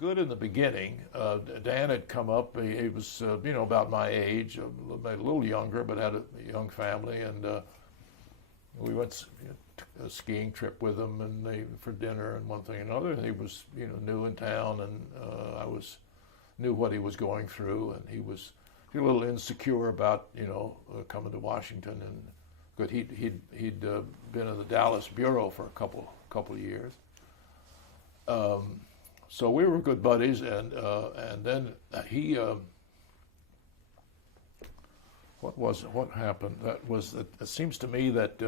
good in the beginning. Dan had come up. He was, about my age, a little younger, but had a young family, and we went a skiing trip with him, and for dinner and one thing and another. He was, new in town, and I knew what he was going through, and he was a little insecure about, coming to Washington, and but he'd been in the Dallas bureau for a couple of years. So we were good buddies, and then he, what happened? That was, it seems to me that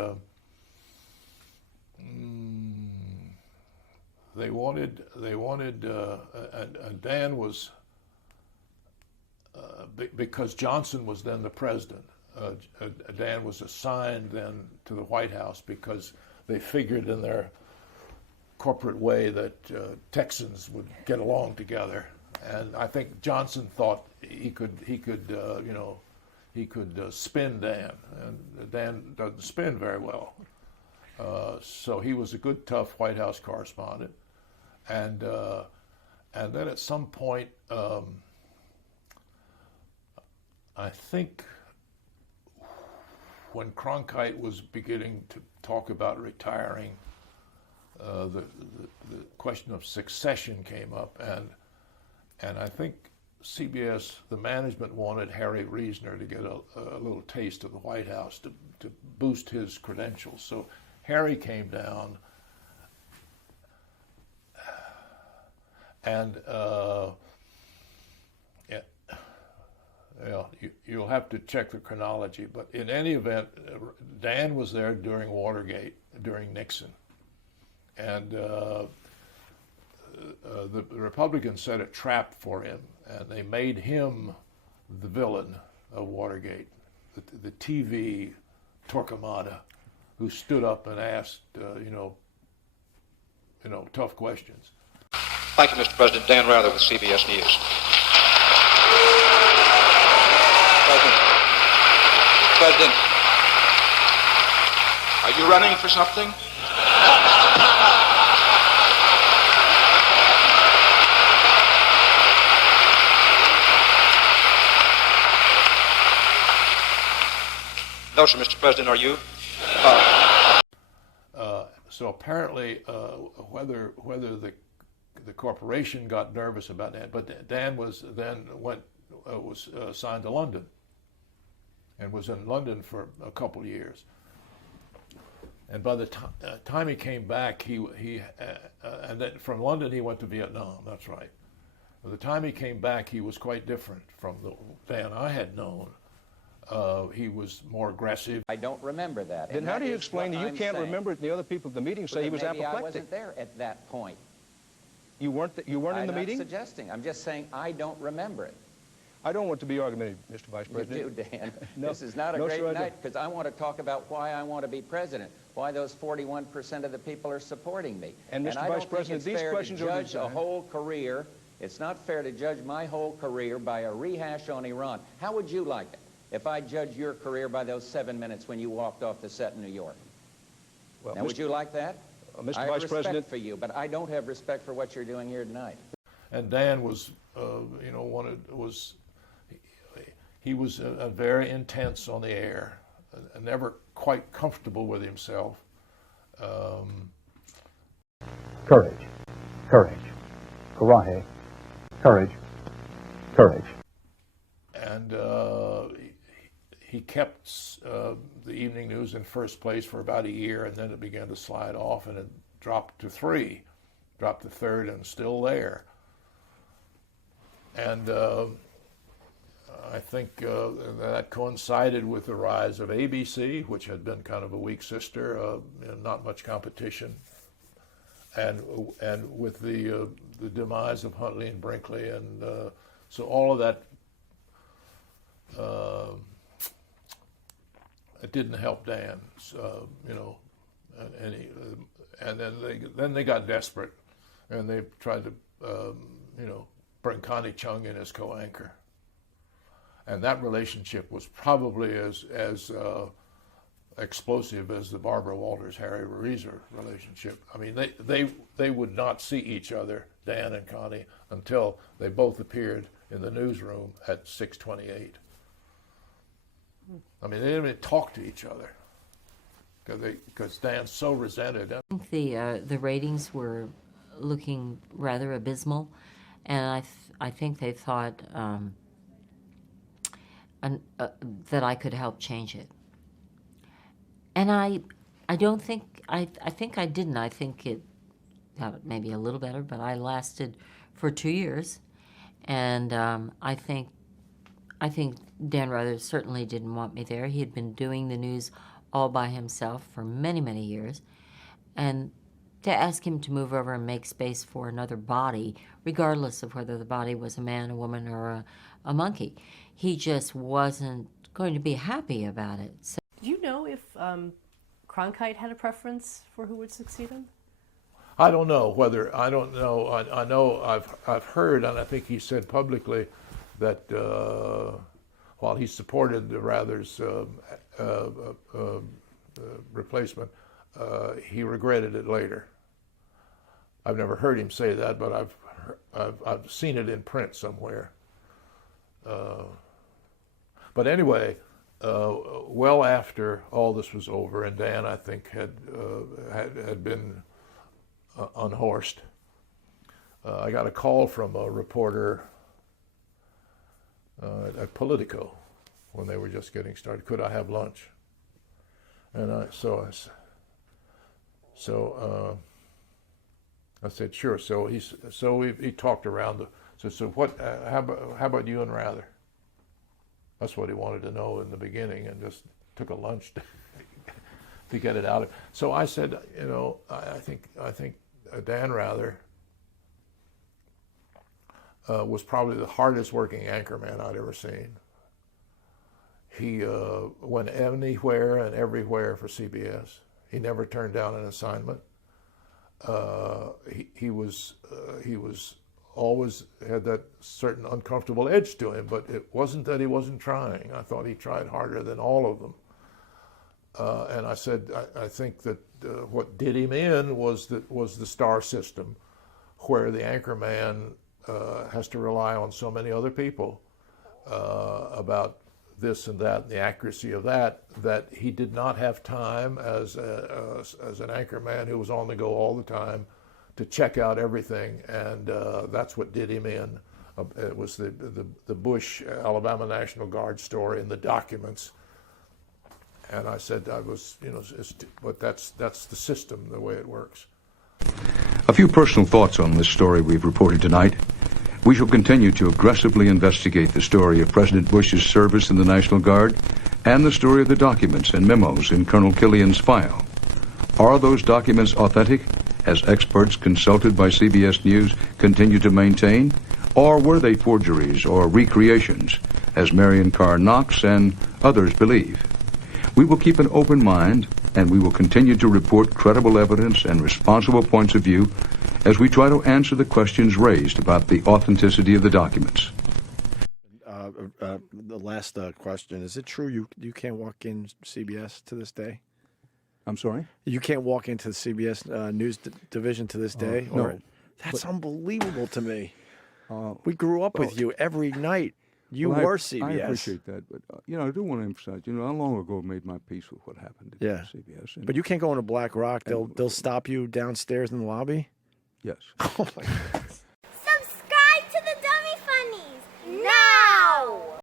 they wanted, and Dan was, because Johnson was then the president, Dan was assigned then to the White House because they figured in their corporate way that Texans would get along together, and I think Johnson thought he could spin Dan, and Dan doesn't spin very well. So he was a good, tough White House correspondent, and then at some point, I think when Cronkite was beginning to talk about retiring, the question of succession came up, and I think CBS, the management, wanted Harry Reasoner to get a little taste of the White House to boost his credentials. So Harry came down, and you'll have to check the chronology, but in any event, Dan was there during Watergate, during Nixon. And the Republicans set a trap for him, and they made him the villain of Watergate, the TV Torquemada, who stood up and asked, tough questions. Thank you, Mr. President. Dan Rather with CBS News. President, are you running for something? No, sir, Mr. President, are you? So apparently, whether the corporation got nervous about that, but Dan was assigned to London, and was in London for a couple of years. And by the time he came back, and then from London he went to Vietnam. That's right. By the time he came back, he was quite different from the Dan I had known. He was more aggressive. I don't remember that. Then how do you explain that you can't remember it and the other people at the meeting say he was apoplectic? I wasn't there at that point. You weren't in the meeting? I'm not suggesting. I'm just saying I don't remember it. I don't want to be argumentative, Mr. Vice President. You do, Dan. No, this is not a no, great sir, night, because I want to talk about why I want to be president, why those 41% of the people are supporting me. And Mr. Vice President, these questions are judge a whole career. It's not fair to judge my whole career by a rehash on Iran. How would you like it if I judged your career by those 7 minutes when you walked off the set in New York? Well, now, would you like that? Mr. I Vice have President, respect for you, but I don't have respect for what you're doing here tonight. And Dan was, he was very intense on the air, never quite comfortable with himself. Courage, courage, karate, courage, courage. And he kept the evening news in first place for about a year, and then it began to slide off, and it dropped to 3, dropped to 3rd, and still there. And I think that coincided with the rise of ABC, which had been kind of a weak sister, not much competition, and with the demise of Huntley and Brinkley, and so all of that it didn't help Dan, and then they got desperate, and they tried to bring Connie Chung in as co-anchor. And that relationship was probably as explosive as the Barbara Walters-Harry Reeser relationship. I mean, they would not see each other, Dan and Connie, until they both appeared in the newsroom at 6:28. I mean, they didn't even talk to each other because Dan's so resented. I think the ratings were looking rather abysmal, and I think they thought that I could help change it. And I don't think I think I didn't. I think it got maybe a little better, but I lasted for 2 years, and I think Dan Rather certainly didn't want me there. He had been doing the news all by himself for many, many years, and to ask him to move over and make space for another body, regardless of whether the body was a man, a woman, or a monkey, he just wasn't going to be happy about it. So, Do you know if Cronkite had a preference for who would succeed him? I don't know. I know I've heard, and I think he said publicly that while he supported the Rather's replacement, he regretted it later. I've never heard him say that, but I've seen it in print somewhere. But anyway, well after all this was over, and Dan, I think, had been unhorsed, I got a call from a reporter at Politico when they were just getting started. Could I have lunch? And I said sure. So he talked around. So what? How about you and Rather? That's what he wanted to know in the beginning, and just took a lunch to get it out. So I said, I think Dan Rather was probably the hardest working anchorman I'd ever seen. He went anywhere and everywhere for CBS. He never turned down an assignment. He was always had that certain uncomfortable edge to him, but it wasn't that he wasn't trying. I thought he tried harder than all of them. And I said, I think that what did him in was the star system, where the anchorman has to rely on so many other people about this and that, and the accuracy of that he did not have time as an anchorman who was on the go all the time to check out everything, and that's what did him in. It was the Bush Alabama National Guard story in the documents, and I said but that's the system, the way it works. A few personal thoughts on this story we've reported tonight. We shall continue to aggressively investigate the story of President Bush's service in the National Guard and the story of the documents and memos in Colonel Killian's file. Are those documents authentic, as experts consulted by CBS News continue to maintain? Or were they forgeries or recreations, as Marion Carr Knox and others believe? We will keep an open mind, and we will continue to report credible evidence and responsible points of view as we try to answer the questions raised about the authenticity of the documents. The last question, is it true you can't walk in CBS to this day? I'm sorry? You can't walk into the CBS News division to this day? No. That's unbelievable to me. We grew up with you every night. You were CBS. I appreciate that, but I do want to emphasize, how long ago I made my peace with what happened at CBS. But you can't go into Black Rock. They'll stop you downstairs in the lobby? Yes. Oh my God.